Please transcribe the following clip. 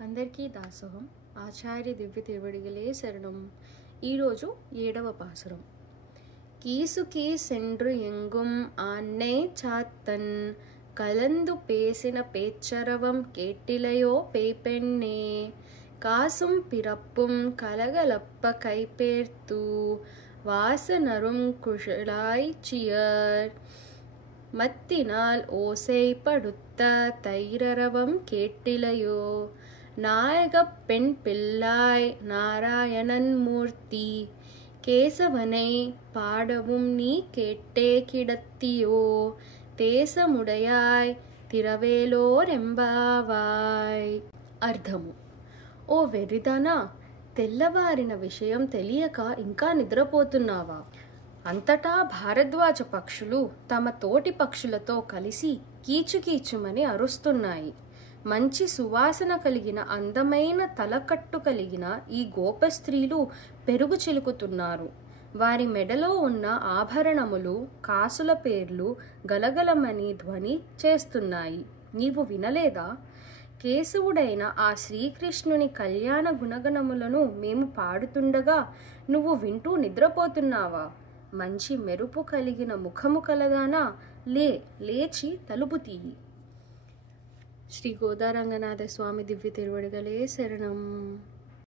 అందరికీ దాసోహం. ఆచార్య దివ్య తిరువడిగలే శరణం. ఈరోజు 7వ పాసురం. కీసుకి సెండ్రు ఎంగుం ఆన్నే చాత్తన్ కలందు పేసిన పేచ్చరవం కేట్టిలయో పేపెన్నే காசும் பிறப்பும் கலகலப்ப கைப்பேர்த்து வாசனரும் குழலாய்ச்சியர் மத்தினால் ஓசைப்படுத்த தைரரவம் கேட்டிலையோ நாயகப் பெண் பிள்ளாய் நாராயணன் மூர்த்தி கேசவனை பாடவும் நீ கேட்டே கிடத்தியோ தேசமுடையாய் తిరవేలోరెంబావాయ్. అర్థము: ఓ వెర్రిదానా, తెల్లవారిన విషయం తెలియక ఇంకా నిద్రపోతున్నావా? అంతటా భారద్వాజ పక్షులు తమ తోటి పక్షులతో కలిసి కీచుకీచుమని అరుస్తున్నాయి. మంచి సువాసన కలిగిన అందమైన తలకట్టు కలిగిన ఈ గోపస్త్రీలు పెరుగు చిలుకుతున్నారు. వారి మెడలో ఉన్న ఆభరణములు, కాసుల పేర్లు గలగలమని ధ్వని చేస్తున్నాయి. నీవు వినలేదా? కేశవుడైన ఆ శ్రీకృష్ణుని కళ్యాణ గుణగణములను మేము పాడుతుండగా నువ్వు వింటూ నిద్రపోతున్నావా? మంచి మెరుపు కలిగిన ముఖము కలదానా, లేచి తలుపు తీయి. శ్రీ గోదారంగనాథ స్వామి దివ్య తిరువడిగలే శరణం.